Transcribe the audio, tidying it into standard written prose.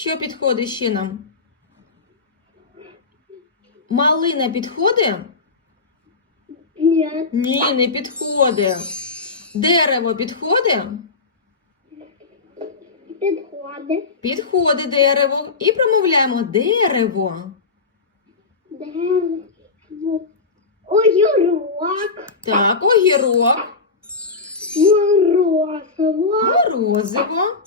Що підходить ще нам? Малина підходить? Нет. Ні, не підходить. Дерево підходить? Підходить. Підходить дерево. І промовляємо дерево. Дерево. Огірок. Так, огірок, Морозиво. морозиво,